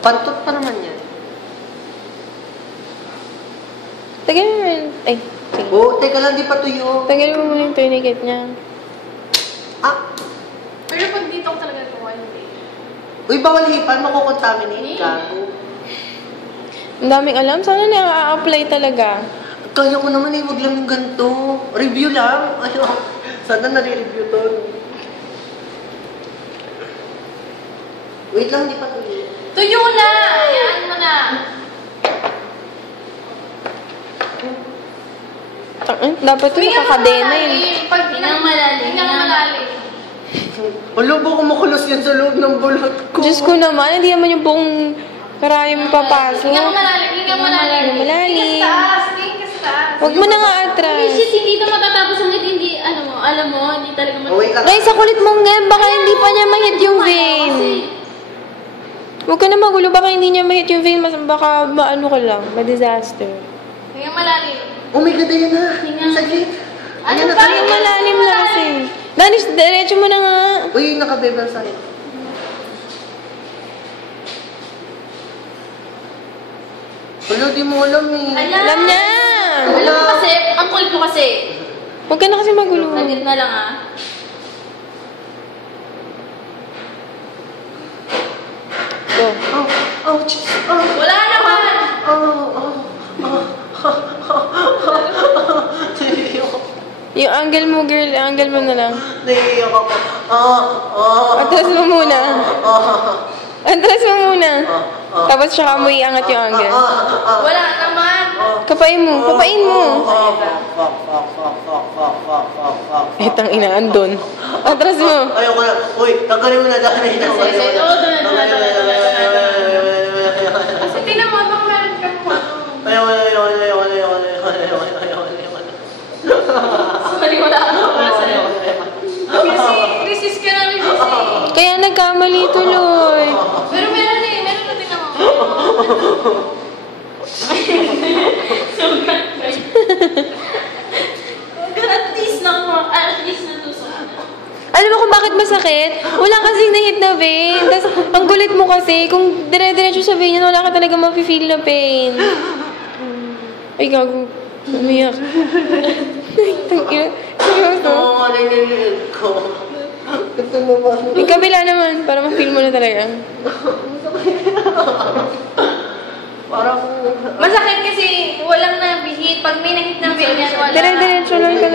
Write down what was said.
Pantot pa naman yan. Tagal mo yun. Ay, sige. Oo, teka lang, di pa tuyo. Tagal mo muna yung tourniquet niya. Ah! Pero pag dito ko talaga gawa, hindi. Uy, bawal hipan, makukontaminate ka. Ang daming alam. Sana na-a-apply talaga. Kaya ko naman eh, wag lang yung ganito. Review lang. Ano, sana nare-review to. Wait lang, di pa tuyo. Tuyo na! Ayan mo na. Dapat ito nakakadena eh. Pag hinang malalim. Hinang malalim. Wala ba kumukulos yan sa loob ng bulot ko? Diyos ko naman, hindi naman yung buong karayom papasok. Hingang malalim. Hingang malalim. Hingang malalim. Hingang taas. Hingang taas. Huwag mo na nga atras. Shit, hindi ito matatapos hanggat hindi, alam mo, hindi talaga Oh, wait lang. Guys, sa kulit mong ngayon, baka hindi pa niya ma-hit yung vein. Huwag ka na magulo, baka hindi niya ma-hit yung vein, baka maano ka lang, ma-disaster. Hingang malalim. Oh my God, ayan na. Saglit. Ano Ayan na, ba? ayan Yung na. malalim na kasi. Danis, diretso mo na nga. Uy, nakabebel sa'yo. Wala, di mo alam eh. Alam niya! Alam mo kasi, ang kulit mo kasi. Huwag ka na kasi magulo. Saglit na lang Go. Oh, ouch. Oh, Wala naman. Yung angle mo, girl, angle mo na lang. naiiyak ako. Atras mo muna. Atras mo muna. Tapos tsaka mo iangat yung angle. Wala naman. Kapain mo, kapain mo. Etang ina, andun. Atras mo. Ayoko na. Uy, tanggalin mo na dahil na. Kasi tinan mo, bang meron ka po. Ayoko na. Sorry, wala ka na sa'yo. Kasi resist ka na resist eh. Kaya nagkamali tuloy. Pero meron eh. Meron na din ako. At least na to sa Alam mo kung bakit masakit? Wala kasing na-hit na vein. Tapos, ang gulit mo kasi, kung dire-diretso sa vein yan, wala ka talaga mafe-feel na pain. Ay, gago. Umiyak. Ay, tangina. Seryoso. Oo, naiiyak ko. Ito na ba? Yung kabila naman, para ma-feel mo na talaga. Parang... Masakit kasi walang nabihit. Pag may nahit na vein yan, wala. Dire-diretso lang talaga.